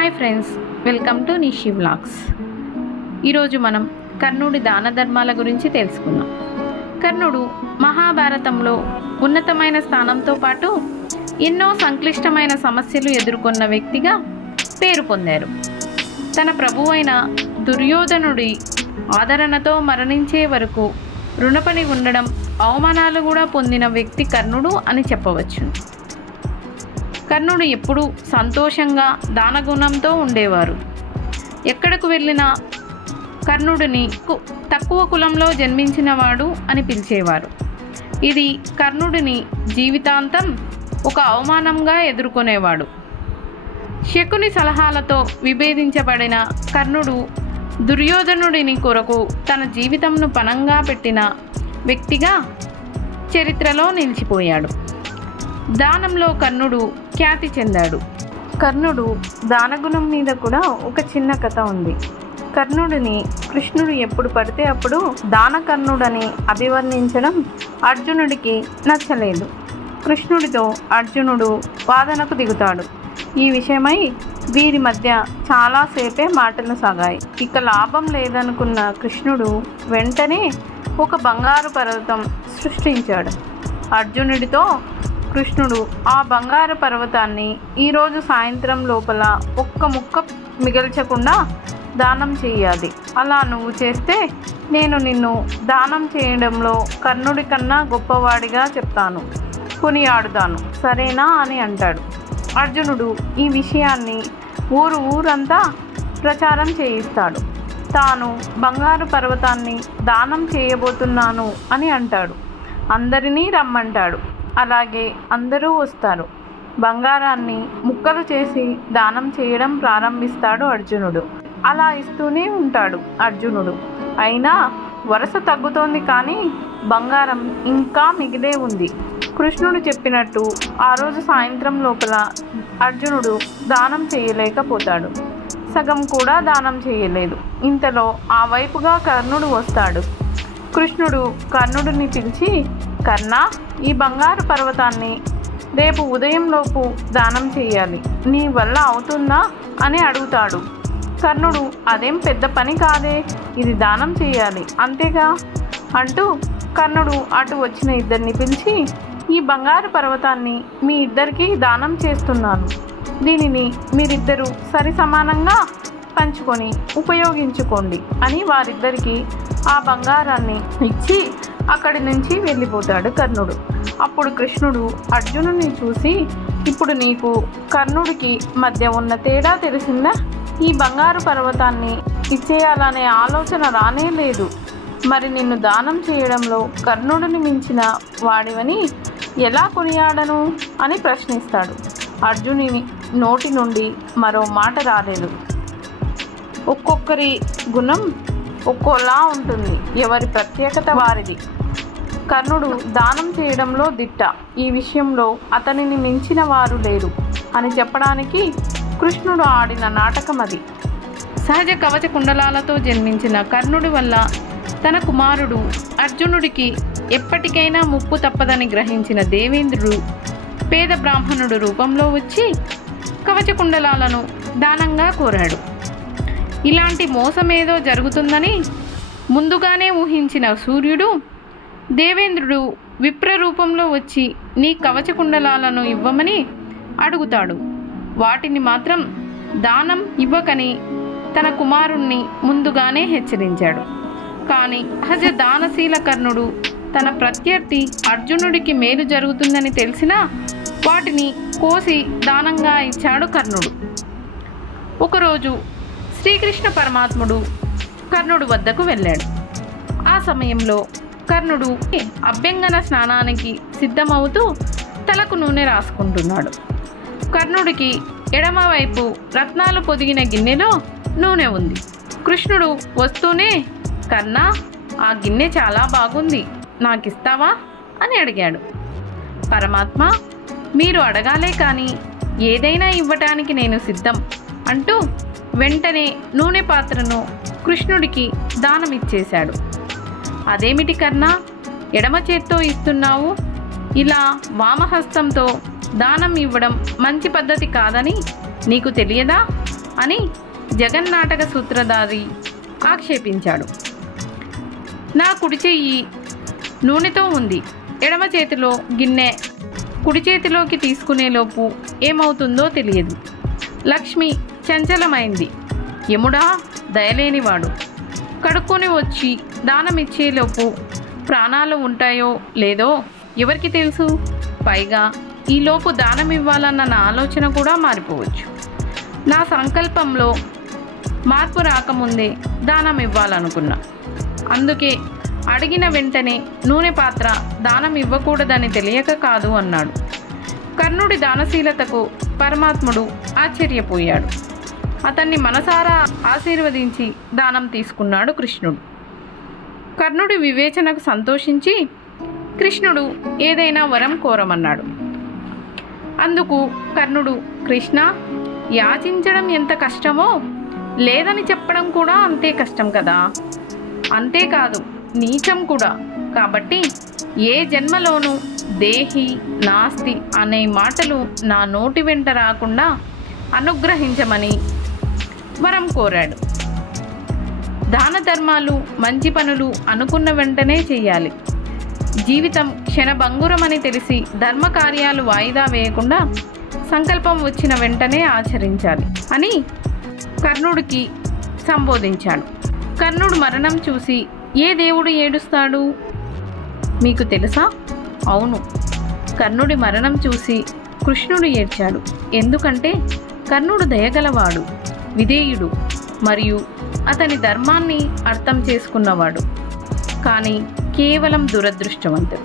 Hi friends, welcome to Nishi vlogs. ఈరోజు మనం కర్ణుడి దాన ధర్మాల గురించి తెలుసుకుందాం. కర్ణుడు మహాభారతంలో ఉన్నతమైన స్థానంతో పాటు ఎన్నో సంక్లిష్టమైన సమస్యలు ఎదుర్కొన్న వ్యక్తిగా పేరు పొందారు. తన ప్రభువైన దుర్యోధనుడి ఆదరణతో మరణించే వరకు రుణపడి ఉండడం, అవమానాలు కూడా పొందిన వ్యక్తి కర్ణుడు అని చెప్పవచ్చు. కర్ణుడు ఎప్పుడూ సంతోషంగా దానగుణంతో ఉండేవారు. ఎక్కడకు వెళ్ళినా కర్ణుడిని తక్కువ కులంలో జన్మించినవాడు అని పిలిచేవారు. ఇది కర్ణుడిని జీవితాంతం ఒక అవమానంగా ఎదుర్కొనేవాడు. శకుని సలహాలతో విభేదించబడిన కర్ణుడు దుర్యోధనుడిని కొరకు తన జీవితంను పణంగా పెట్టిన వ్యక్తిగా చరిత్రలో నిలిచిపోయాడు. దానంలో కర్ణుడు ఖ్యాతి చెందాడు. కర్ణుడు దానగుణం మీద కూడా ఒక చిన్న కథ ఉంది. కర్ణుడిని కృష్ణుడు ఎప్పుడు పడితే అప్పుడు దానకర్ణుడని అభివర్ణించడం అర్జునుడికి నచ్చలేదు. కృష్ణుడితో అర్జునుడు వాదనకు దిగుతాడు. ఈ విషయమై వీరి మధ్య చాలాసేపే మాటలు సాగాయి. ఇక లాభం లేదనుకున్న కృష్ణుడు వెంటనే ఒక బంగారు పర్వతం సృష్టించాడు. అర్జునుడితో కృష్ణుడు ఆ బంగారు పర్వతాన్ని ఈరోజు సాయంత్రం లోపల ఒక్క ముక్క మిగల్చకుండా దానం చేయాలి. అలా నువ్వు చేస్తే నేను నిన్ను దానం చేయడంలో కర్ణుడి కన్నా గొప్పవాడిగా చెప్తాను, కొనియాడుతాను, సరేనా అని అంటాడు. అర్జునుడు ఈ విషయాన్ని ఊరంతా ప్రచారం చేయిస్తాడు. తాను బంగారు పర్వతాన్ని దానం చేయబోతున్నాను అని అంటాడు. అందరినీ రమ్మంటాడు. అలాగే అందరూ వస్తారు. బంగారాన్ని ముక్కలు చేసి దానం చేయడం ప్రారంభిస్తాడు అర్జునుడు. అలా ఇస్తూనే ఉంటాడు అర్జునుడు. అయినా వరుస తగ్గుతోంది, కానీ బంగారం ఇంకా మిగిలే ఉంది. కృష్ణుడు చెప్పినట్టు ఆ రోజు సాయంత్రం లోపల అర్జునుడు దానం చేయలేకపోతాడు. సగం కూడా దానం చేయలేదు. ఇంతలో ఆ వైపుగా కర్ణుడు వస్తాడు. కృష్ణుడు కర్ణుడిని పిలిచి, కర్ణ, ఈ బంగారు పర్వతాన్ని రేపు ఉదయంలోపు దానం చేయాలి. నీ వల్ల అవుతుందా అని అడుగుతాడు. కర్ణుడు, అదేం పెద్ద పని కాదే, ఇది దానం చేయాలి అంతేగా అంటూ కర్ణుడు అటు వచ్చిన ఇద్దరిని పిలిచి, ఈ బంగారు పర్వతాన్ని మీ ఇద్దరికీ దానం చేస్తున్నాను. దీనిని మీరిద్దరూ సరి సమానంగా పంచుకొని ఉపయోగించుకోండి అని వారిద్దరికీ ఆ బంగారాన్ని ఇచ్చి అక్కడి నుంచి వెళ్ళిపోతాడు కర్ణుడు. అప్పుడు కృష్ణుడు అర్జునుడిని చూసి, ఇప్పుడు నీకు కర్ణుడికి మధ్య ఉన్న తేడా తెలిసిందా? ఈ బంగారు పర్వతాన్ని ఇచ్చేయాలనే ఆలోచన రానే లేదు. మరి నిన్ను దానం చేయడంలో కర్ణుడిని మించిన వాడివని ఎలా కొనియాడను అని ప్రశ్నిస్తాడు. అర్జునుని నోటి నుండి మరో మాట రాలేదు. ఒక్కొక్కరి గుణం ఒక్కోలా ఉంటుంది, ఎవరి ప్రత్యేకత వారిది. కర్ణుడు దానం చేయడంలో దిట్ట, ఈ విషయంలో అతనిని మించిన వారు లేరు అని చెప్పడానికి కృష్ణుడు ఆడిన నాటకం అది. సహజ కవచ కుండలాలతో జన్మించిన కర్ణుడి వల్ల తన కుమారుడు అర్జునుడికి ఎప్పటికైనా ముప్పు తప్పదని గ్రహించిన దేవేంద్రుడు పేద బ్రాహ్మణుడు రూపంలో వచ్చి కవచ కుండలాలను దానంగా కోరాడు. ఇలాంటి మోసమేదో జరుగుతుందని ముందుగానే ఊహించిన సూర్యుడు దేవేంద్రుడు విప్ర రూపంలో వచ్చి నీ కవచ కుండలాలను ఇవ్వమని అడుగుతాడు. వాటిని మాత్రం దానం ఇవ్వకని తన కుమారుణ్ణి ముందుగానే హెచ్చరించాడు. కానీ సహజ దానశీల కర్ణుడు తన ప్రత్యర్థి అర్జునుడికి మేలు జరుగుతుందని తెలిసినా వాటిని కోసి దానంగా ఇచ్చాడు కర్ణుడు. ఒకరోజు శ్రీకృష్ణ పరమాత్ముడు కర్ణుడు వద్దకు వెళ్ళాడు. ఆ సమయంలో కర్ణుడు అభ్యంగన స్నానానికి సిద్ధమవుతూ తలకు నూనె రాసుకుంటున్నాడు. కర్ణుడికి ఎడమవైపు రత్నాలు పొదిగిన గిన్నెలో నూనె ఉంది. కృష్ణుడు వస్తూనే, కర్ణ, ఆ గిన్నె చాలా బాగుంది, నాకిస్తావా అని అడిగాడు. పరమాత్మ, మీరు అడగాలే కానీ ఏదైనా ఇవ్వటానికి నేను సిద్ధం అంటూ వెంటనే నూనె పాత్రను కృష్ణుడికి దానమిచ్చేశాడు. అదేమిటి కర్ణ, ఎడమ చేత్తో ఇస్తున్నావు? ఇలా వామహస్తంతో దానం ఇవ్వడం మంచి పద్ధతి కాదని నీకు తెలియదా అని జగన్నాటక సూత్రధారి ఆక్షేపించాడు. నా కుడి చెయ్యి నూనెతో ఉంది. ఎడమ చేతిలో గిన్నె కుడి చేతిలోకి తీసుకునేలోపు ఏమవుతుందో తెలియదు. లక్ష్మి చంచలమైంది. యముడా దయలేనివాడు. కడుక్కొని వచ్చి దానమిచ్చేలోపు ప్రాణాలు ఉంటాయో లేదో ఎవరికి తెలుసు? పైగా ఈలోపు దానం ఇవ్వాలన్న నా ఆలోచన కూడా మారిపోవచ్చు. నా సంకల్పంలో మార్పు రాకముందే దానం ఇవ్వాలనుకున్నా. అందుకే అడిగిన వెంటనే నూనె పాత్ర దానం ఇవ్వకూడదని తెలియక కాదు అన్నాడు. కర్ణుడి దానశీలతకు పరమాత్ముడు ఆశ్చర్యపోయాడు. అతన్ని మనసారా ఆశీర్వదించి దానం తీసుకున్నాడు కృష్ణుడు. కర్ణుడి వివేచనకు సంతోషించి కృష్ణుడు ఏదైనా వరం కోరమన్నాడు. అందుకు కర్ణుడు, కృష్ణ, యాచించడం ఎంత కష్టమో లేదని చెప్పడం కూడా అంతే కష్టం కదా. అంతేకాదు నీచం కూడా. కాబట్టి ఏ జన్మలోనూ దేహి నాస్తి అనే మాటలు నా నోటి వెంట రాకుండా అనుగ్రహించమని వరం కోరాడు. దాన ధర్మాలు మంచి పనులు అనుకున్న వెంటనే చేయాలి. జీవితం క్షణభంగురమని తెలిసి ధర్మ కార్యాలు వాయిదా వేయకుండా సంకల్పం వచ్చిన వెంటనే ఆచరించాలి అని కర్ణుడికి సంబోధించాడు. కర్ణుడు మరణం చూసి ఏ దేవుడు ఏడుస్తాడు మీకు తెలుసా? అవును, కర్ణుడి మరణం చూసి కృష్ణుడు ఏడ్చాడు. ఎందుకంటే కర్ణుడు దయగలవాడు, విధేయుడు మరియు అతని ధర్మాన్ని అర్థం చేసుకున్నవాడు. కానీ కేవలం దురదృష్టవంతుడు.